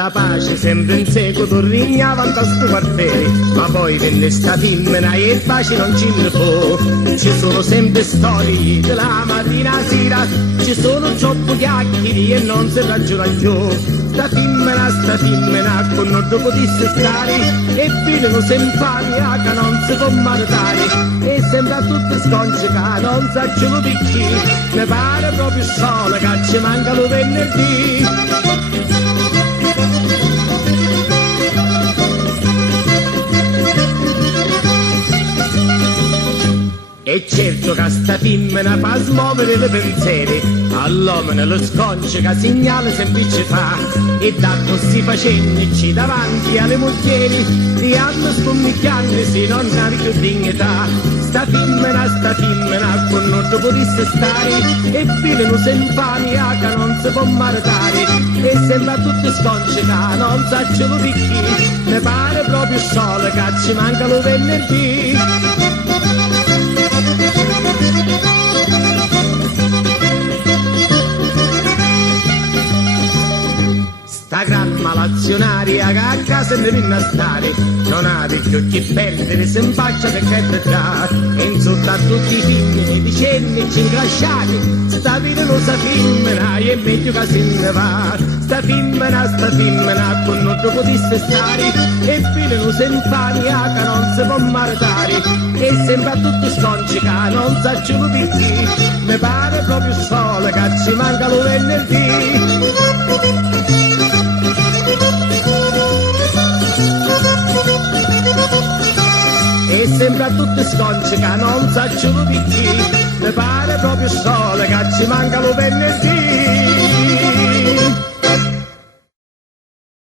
La pace sempre in seguito regnava da sto quartiere, ma poi venne sta femmina e pace non ce ne fu. Ci sono sempre storie della mattina a sera, ci sono troppo chiacchieri e non si ragiona più. Sta femmina con non potesse stare, e fino simpatia che non si può maritare, e sembra tutto sconce che non sa più perché, mi pare proprio solo che ci manca lo venerdì. E certo che sta femmina fa smuovere le pensieri, all'uomo nello sconcio che segnale semplice fa, e da così facendoci davanti alle mogli, di anno scommicchiando se non ha più dignità. Sta femmina con non potesse stare, e fino simpatia che non si può maritare, e sembra tutto sconcio che non sa più perché, mi pare proprio solo che ci manca lo venerdì. Sta gran malazionaria che a casa ne viene a stare, non ha più chi perdere, si impaccia perché già, e insulta a tutti i figli, dicenni e cingrasciati. Sta vita non sa femmina, è meglio che se ne va. Sta femmina con non potesse stare, e fino simpatia che non si può maritare, e sembra tutto sconci che non sa più perché, mi pare proprio solo che ci manca lo venerdì. E sembra tutto sconci che non sa più perché, mi pare proprio solo che ci manca lo venerdì.